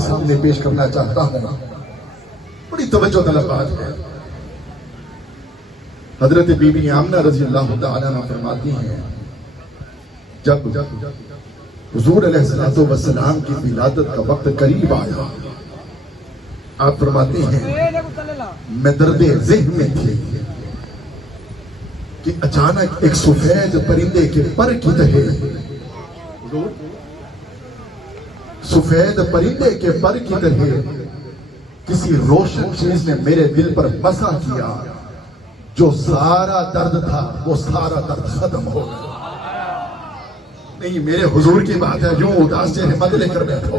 सामने पेश करना चाहता हूं। बड़ी तवज्जो तलब बात है। हजरत बीबी आमना रजी अल्लाह तआला अन्हा फरमाती हैं, जब हुजूर अलैहिस्सलातु वस्सलाम की विलादत का वक्त करीब आया, आप फरमाती हैं मैं दर्दे ज़िह्न में थी कि अचानक एक सफेद परिंदे के पर की तरह, सफेद परिंदे के पर की तरह किसी रोशन चीज ने मेरे दिल पर मसा किया। जो सारा दर्द था वो सारा दर्द खत्म हो गया। नहीं, मेरे हुजूर की बात है, जो उदास चेहरे मत लेकर बैठो।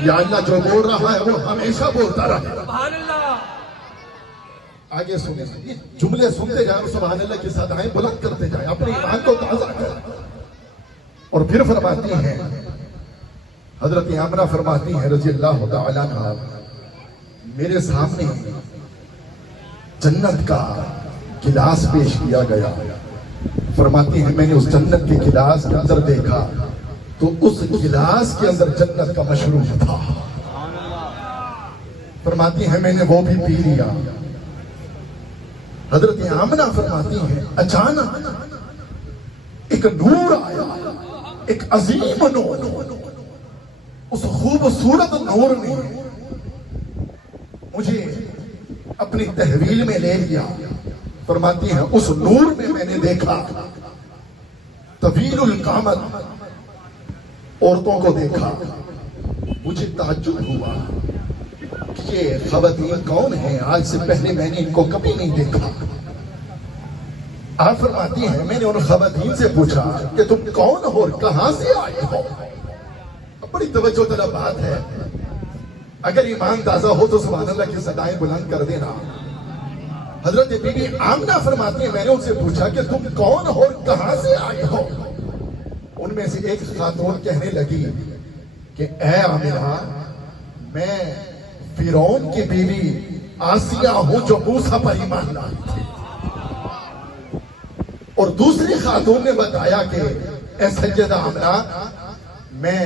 या अल्लाह जो बोल रहा है वो हमेशा बोलता रहे। आगे सुने, ये जुमले सुनते जाए, सुभान अल्लाह की सदाएं बुलंद करते जाए, अपने ईमान को ताज़ा करें। और फिर फरमाती हैं हजरत आमना फरमाती हैं रजी अल्लाह तआला अन्हा, मेरे सामने जन्नत का गिलास पेश किया गया। फरमाती हैं मैंने उस जन्नत के गिलास के अंदर देखा तो उस गिलास के अंदर जन्नत का मशरूब था। फरमाती हैं मैंने वो भी पी लिया। हजरत आमना फरमाती हैं अचानक एक नूर आया, एक अजीम नूर। उस खूबसूरत नूर ने मुझे अपनी तहवील में ले लिया। फरमाती हैं उस नूर में मैंने देखा तवीलुल कामत औरतों को देखा। मुझे ताज्जुब हुआ कि ये ख़वातीन कौन है, आज से पहले मैंने इनको कभी नहीं देखा। आप फरमाती हैं मैंने उन ख़वातीन से पूछा कि तुम कौन हो और कहां से आए हो। बड़ी तवज्जो तलब बात है। अगर ईमान ताजा हो तो सुभान अल्लाह की सदाएं बुलंद कर देना। हजरत बीबी आमना फरमाती है मैंने उनसे पूछा कि तुम कौन हो और कहां से आए हो। उनमें से एक खातून कहने लगी कि ऐ आमिना, मैं फिरौन की बीवी आसिया हूं जो मूसा पर ईमान लाई थी। और दूसरी खातून ने बताया कि ऐ सैयदा आमना, मैं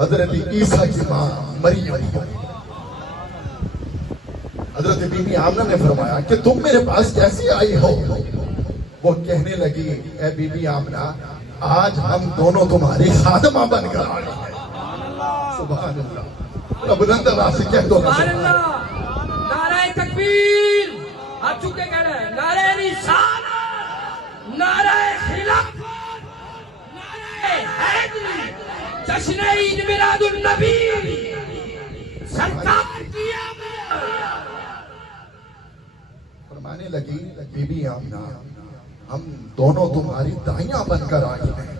हजरत ईसा की मां मरियम हूं। हजरत बीबी आमना ने फरमाया कि तुम मेरे पास कैसे आई हो। वो कहने लगी ए बीबी आमना, आज हम दोनों तुम्हारी खादमा बनकर आए हैं। सुभान अल्लाह, बुलंद आवाज से कह दो सुभान अल्लाह। नारे तकबीर, आप चुके कह रहे हैं, नारे रिसालत, नारे खिलाफत, नारे हैदरी, जश्न ईद मिलादुन नबी, सरकार की फरमाने लगी बीबी आमना, हम दोनों तुम्हारी दाइयां बनकर आए हैं।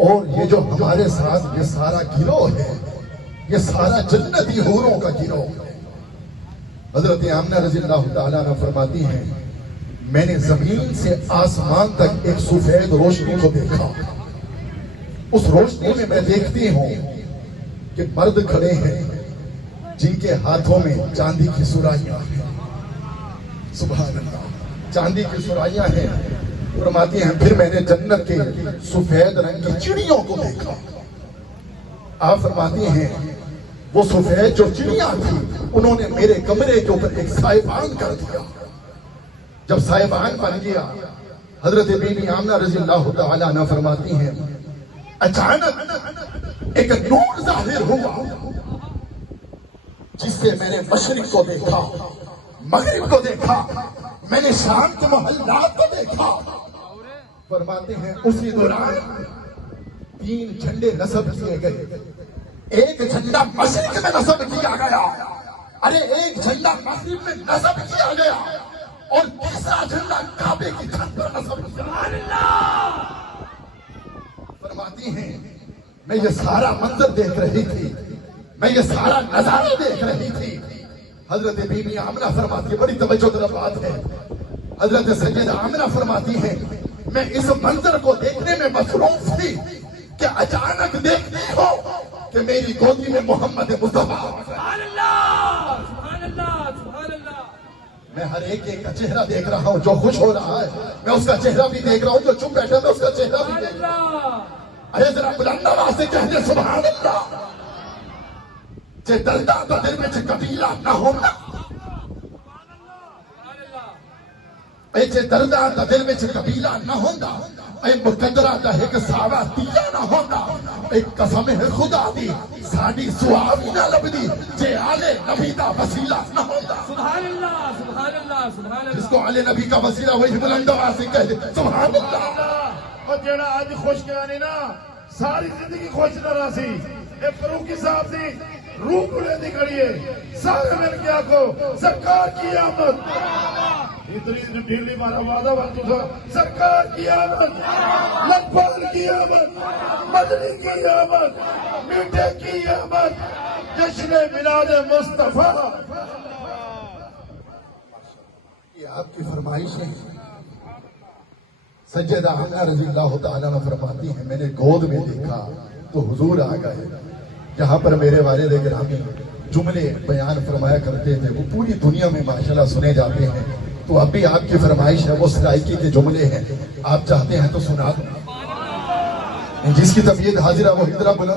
और ये जो हमारे साथ ये सारा गिरोह है, ये सारा जन्नती हूरों का गिरोह है। हजरत आमना रज़ी अल्लाह तआला अन्हा फरमाती हैं मैंने जमीन से आसमान तक एक सफेद रोशनी को देखा। उस रोशनी में मैं देखती हूं कि मर्द खड़े हैं जिनके हाथों में चांदी की सुराइयां हैं। सुभान अल्लाह, चांदी की सुराइयां हैं। फरमाती हैं फिर मैंने जन्नत के सफेद रंग की चिड़ियों को देखा। आप फरमाती हैं वो सफेद जो चिड़ियां थी उन्होंने मेरे कमरे के ऊपर एक साहिबान कर दिया। जब साहिबान बन गया, हजरत बीबी आमना रज़ी अल्लाह तआला अन्हा फरमाती हैं अचानक एक नूर जाहिर हुआ जिससे मैंने मशरिक को देखा, मगरिब को देखा, मैंने शाम के मोहल्लात को देखा। फरमाते हैं उसी दौरान 3 झंडे नस्ब किए गए। एक झंडा मशरिक में नस्ब किया गया, अरे एक झंडा मगरिब में नस्ब किया गया और तीसरा झंडा काबे की छत पर नस्ब किया। फरमाती हैं मैं ये सारा मंजर देख रही थी, मैं ये सारा नजारा देख रही थी। हजरत बीबी आमना फरमाती है, बड़ी तवज्जो तलब बात है। हजरत सैयदा आमना फरमाती है मैं इस मंजर को देखने में मसरूफ थी कि अचानक देखती हो कि मेरी गोदी में मोहम्मद मुस्तफा। सुभान अल्लाह, सुभान अल्लाह, सुभान अल्लाह। मैं हर एक का चेहरा देख रहा हूँ, जो खुश हो रहा है मैं उसका चेहरा भी देख रहा हूँ, जो चुप बैठा मैं उसका चेहरा भी देख रहा हूँ। अरे जरा बुलंद आवाज से कह दे सुभान अल्लाह। जे दर्दा तो दिल में कबीला न होना ए जे दर्दा तो दिल में कबीला न होंदा ए मुकद्दरा दा एक सावा तीजा न होंदा एक कसम है खुदा दी साडी सुहावी ना लबदी जे आले नबी दा वसीला न होंदा सुभान अल्लाह सुभान अल्लाह सुभान अल्लाह जिसको आले नबी का वसीला वही बुलंद आवाज से कह दे सुभान अल्लाह और जेड़ा आज खुश किया नहीं ना सारी जिंदगी खुश रहा सी ए फरूकी साहब दी रूह बुले दी खड़ी है सारे मिल के आखो सरकार की आमद इतनी ढीली मारा वादा बन तुझा सरकार की आमद लखपाल की आमद मदनी की आमद मीठे की आमद जश्न मिलाद मुस्तफा ये आपकी फरमाइश है सज्जदा आमना रजी अल्लाह तआला फरमाती है मैंने गोद में देखा तो हुजूर आ गए जहां पर मेरे वालिद गिरामी जुमले बयान फरमाया करते थे वो पूरी दुनिया में माशाल्लाह सुने जाते हैं तो अब भी आपकी फरमाइश है वो सराइकी के जुमले हैं आप चाहते हैं तो सुना दो जिसकी तबीयत हाजिर है वो हिजरा बुला